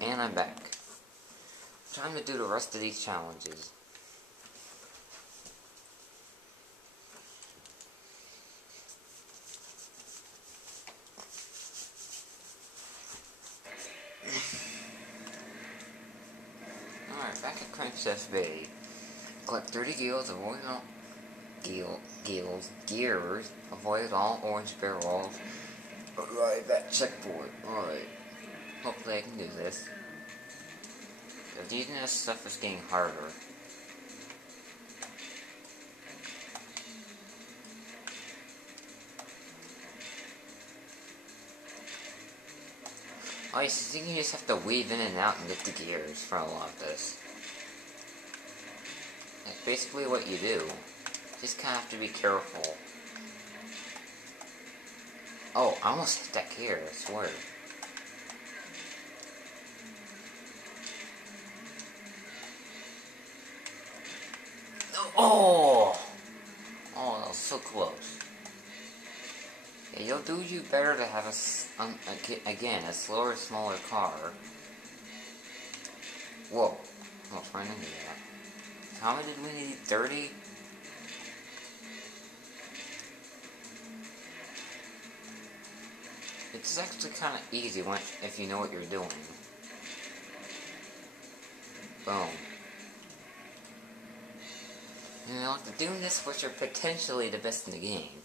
And I'm back. Time to do the rest of these challenges. Alright, back at Princess Bay. Collect 30 gears, avoid all gears, avoid all orange barrels. Alright, that checkpoint. Alright. Hopefully I can do this. Because using this stuff is getting harder. Oh, you think you just have to weave in and out and get the gears for a lot of this. That's basically what you do. Just kind of have to be careful. Oh, I almost hit that gear, I swear. Oh! Oh, that was so close. Yeah, you'll do you better to have again, a slower, smaller car. Whoa. Almost ran into that. How many did we need? 30? It's actually kind of easy if you know what you're doing. Boom. You know, doing this, which are potentially the best in the game.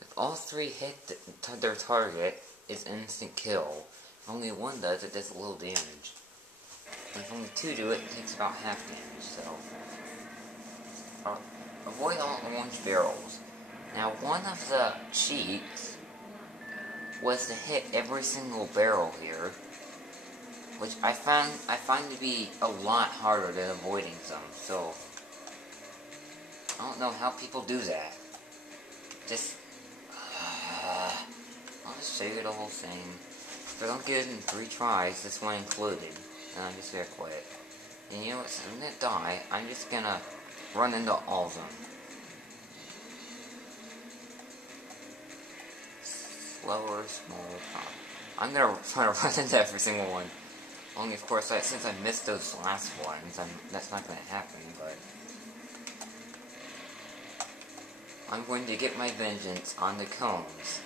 If all three hit their target, it's instant kill. If only one does, it does a little damage. And if only two do it, it takes about half damage, so... avoid all orange barrels. Now, one of the cheats was to hit every single barrel here, which I find to be a lot harder than avoiding some, so... I don't know how people do that. I'll just show you the whole thing. If I don't get it in 3 tries, this one included, and I'm just gonna quit. And you know what, so I'm gonna die, I'm just gonna run into all of them. Slower, smaller, top. I'm gonna try to run into every single one. Only, of course, since I missed those last ones, that's not gonna happen, but... I'm going to get my vengeance on the cones.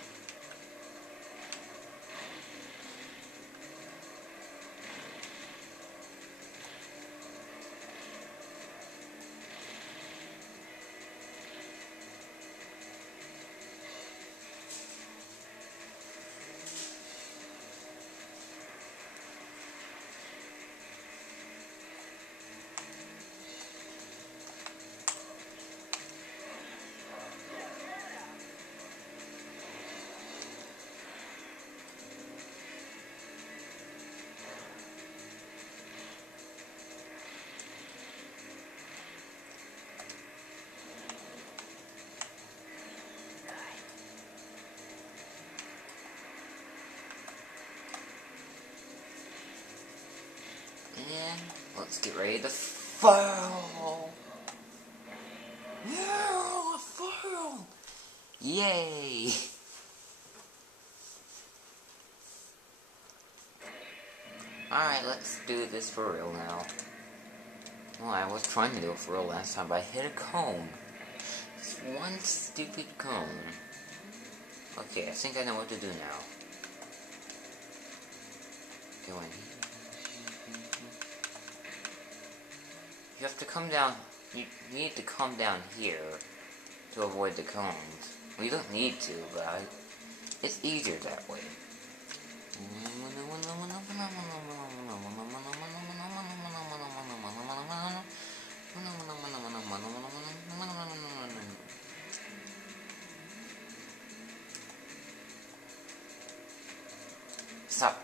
And let's get ready to fall. Yeah, fall. Yay. Alright, let's do this for real now. Well, I was trying to do it for real last time, but I hit a cone. Just one stupid cone. Okay, I think I know what to do now. Go in here. You have to come down, you need to come down here to avoid the cones. Well, you don't need to, but it's easier that way. Stop.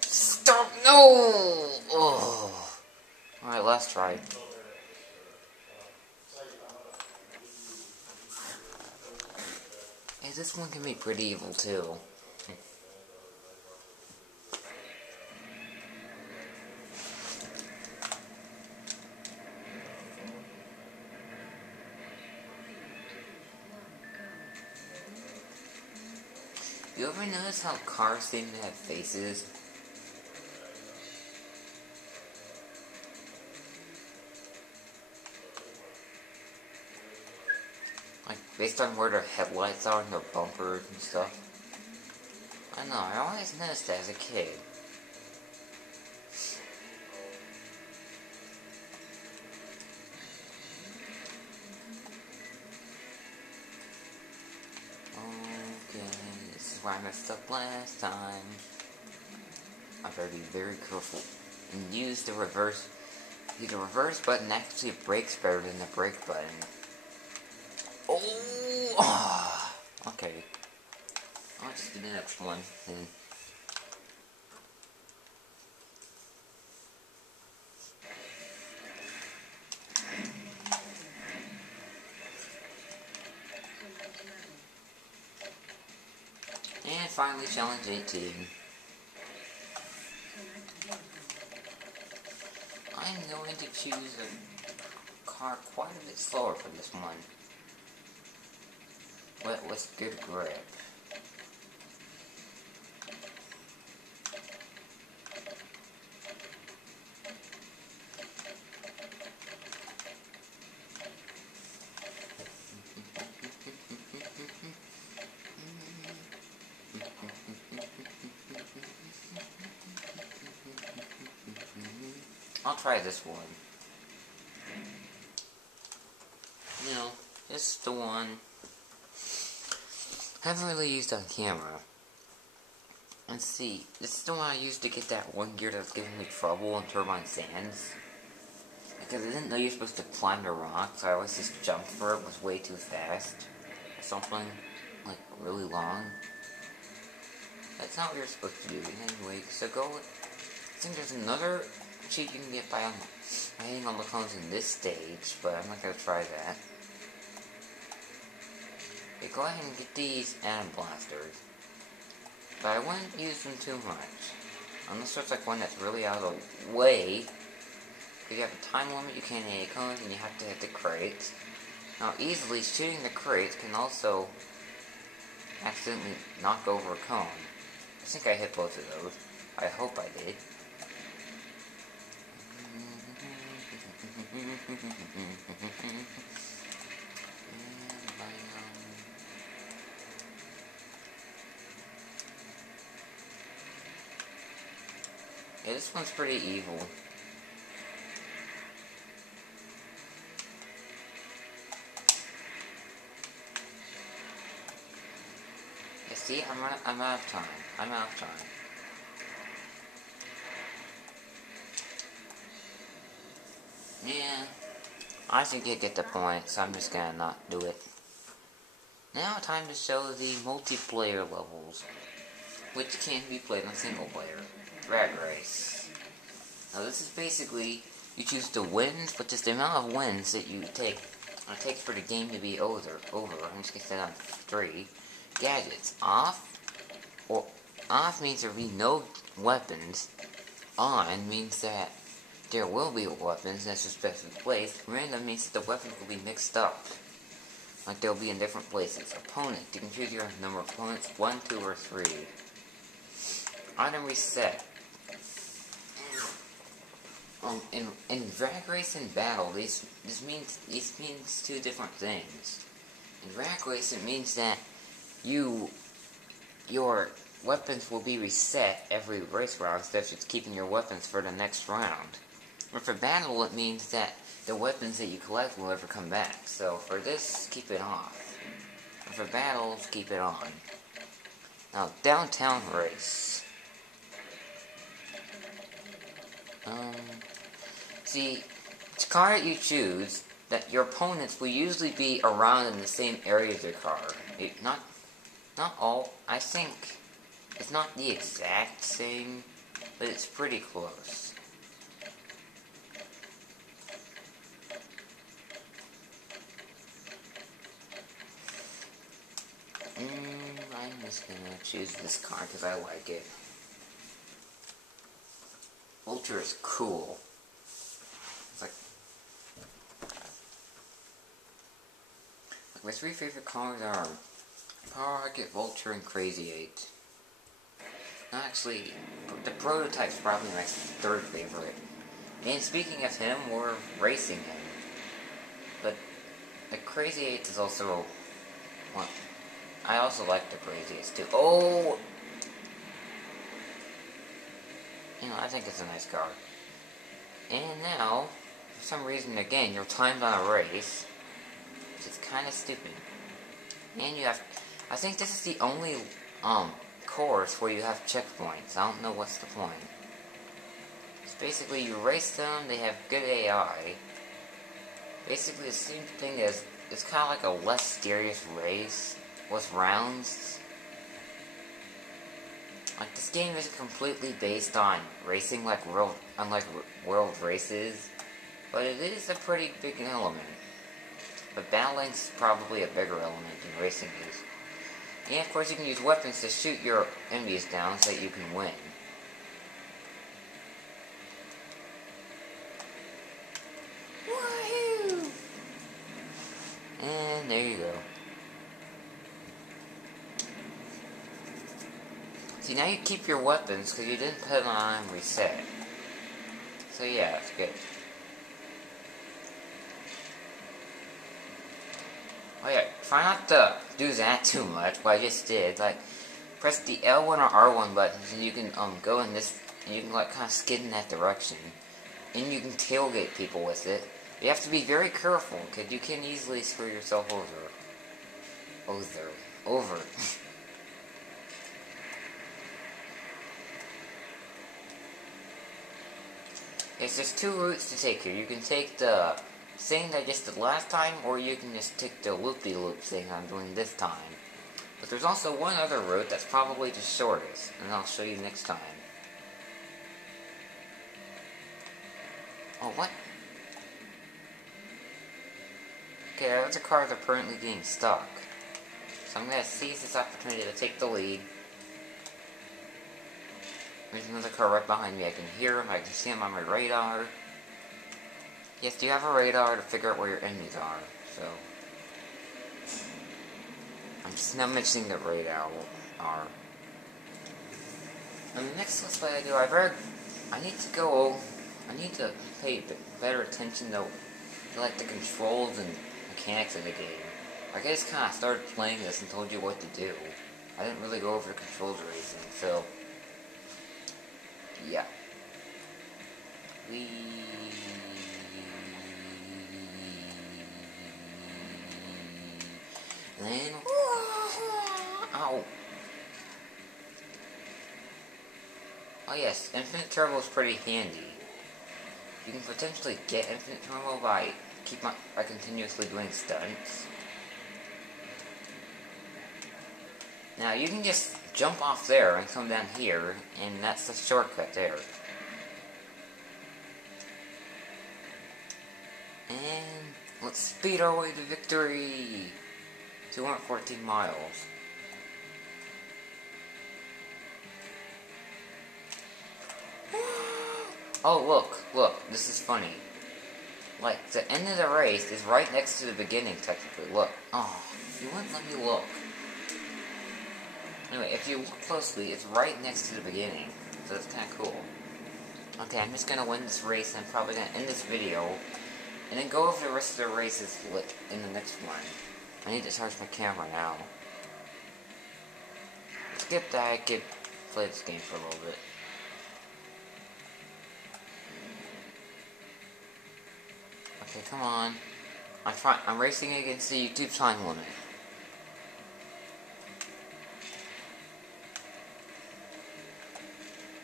Stop! No! Oh. Alright, last try. Hey, this one can be pretty evil too. You ever notice how cars seem to have faces? Like, based on where their headlights are and their bumpers and stuff. I know, I always noticed that as a kid. Okay, this is where I messed up last time. I better be very careful and use the reverse. The reverse button actually breaks better than the brake button. Oh! Okay. I'll just do the next one then. And finally, challenge 18. I'm going to choose a car quite a bit slower for this one, but with good grip. I'll try this one. You know, this is the one I haven't really used on camera. Let's see, this is the one I used to get that one gear that was giving me trouble in Turbine Sands. Because I didn't know you're supposed to climb the rocks, so I always just jumped for it, was way too fast. Or something, like, really long. That's not what you're supposed to do. Anyway, so go with... I think there's another cheat you can get by hitting on the cones in this stage, but I'm not going to try that. Okay, go ahead and get these atom blasters. But I wouldn't use them too much. Unless there's like one that's really out of the way. Because you have a time limit, you can't hit cones, and you have to hit the crates. Now, easily shooting the crates can also accidentally knock over a cone. I think I hit both of those. I hope I did. Yeah, this one's pretty evil. Yeah, see, I'm out of time. I'm out of time. Yeah, I think you get the point, so I'm just gonna not do it. Now, time to show the multiplayer levels, which can be played on single player. Drag Race. Now, this is basically, you choose the wins, but just the amount of wins that you take, it takes for the game to be over. I'm just gonna set on 3. Gadgets. Off, or off means there will be no weapons. On means that there will be weapons that's specifically placed. Random means that the weapons will be mixed up. Like they'll be in different places. Opponent. You can choose your number of opponents, 1, 2, or 3. Item reset. In Drag Race and Battle, this means two different things. In Drag Race, it means that your weapons will be reset every race round instead of just keeping your weapons for the next round. But for Battle, it means that the weapons that you collect will never come back. So for this, keep it off. And for Battles, keep it on. Now, Downtown Race. See, the car that you choose, that your opponents will usually be around in the same area as your car. Not all, I think, it's not the exact same, but it's pretty close. I'm just gonna choose this car because I like it. Vulture is cool. It's like my 3 favorite cars are Power Rocket, Vulture, and Crazy 8. Actually, the Prototype's probably my 3rd favorite. And speaking of him, we're racing him. But the Crazy 8 is also Well, I also like the craziest too. Oh! You know, I think it's a nice car. And now, for some reason, again, you're timed on a race, which is kind of stupid. And you have, I think this is the only, course where you have checkpoints. I don't know what's the point. It's basically, you race them, they have good AI. Basically, the same thing as, it's kind of like a less serious race with rounds. Like, this game is completely based on racing like world races, but it is a pretty big element. But battling's probably a bigger element than racing is. And of course you can use weapons to shoot your enemies down so that you can win. Woohoo! And there you go. See, now you keep your weapons because you didn't put them on and reset. So yeah, it's good. Oh yeah, try not to do that too much, but I just did. Like, press the L1 or R1 buttons and you can go in this, and you can like kind of skid in that direction. And you can tailgate people with it. You have to be very careful, because you can easily screw yourself over. Over. There's just two routes to take here. You can take the thing that I just did last time, or you can just take the loop-de-loop thing I'm doing this time. But there's also one other route that's probably the shortest, and I'll show you next time. Oh, what? Okay, other cars are currently getting stuck. So I'm going to seize this opportunity to take the lead. There's another car right behind me. I can hear him. I can see him on my radar. Yes, you have a radar to figure out where your enemies are. So I'm just not mentioning the radar. And the next let's play I do, I need to pay better attention to like the controls and mechanics of the game. Like, I just kind of started playing this and told you what to do. I didn't really go over the controls or anything, so yeah. Then, ow. Oh yes, infinite turbo is pretty handy. You can potentially get infinite turbo by continuously doing stunts. Now you can just jump off there and come down here, and that's the shortcut there. And let's speed our way to victory! 214 miles. Oh, look, this is funny. Like, the end of the race is right next to the beginning, technically. Look. Oh, you wouldn't let me look. Anyway, if you look closely, it's right next to the beginning. So it's kind of cool. Okay, I'm just gonna win this race, and I'm probably gonna end this video, and then go over the rest of the races in the next one. I need to charge my camera now. Skip that, I could play this game for a little bit. Okay, come on. I'm racing against the YouTube time limit.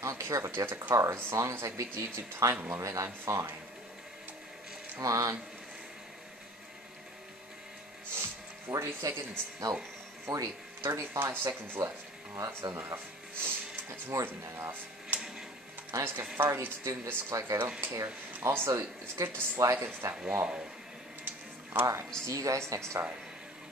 I don't care about the other cars. As long as I beat the YouTube time limit, I'm fine. Come on. 35 seconds left. Oh, that's enough. That's more than enough. I'm just gonna fire these students like I don't care. Also, it's good to slide against that wall. Alright, see you guys next time.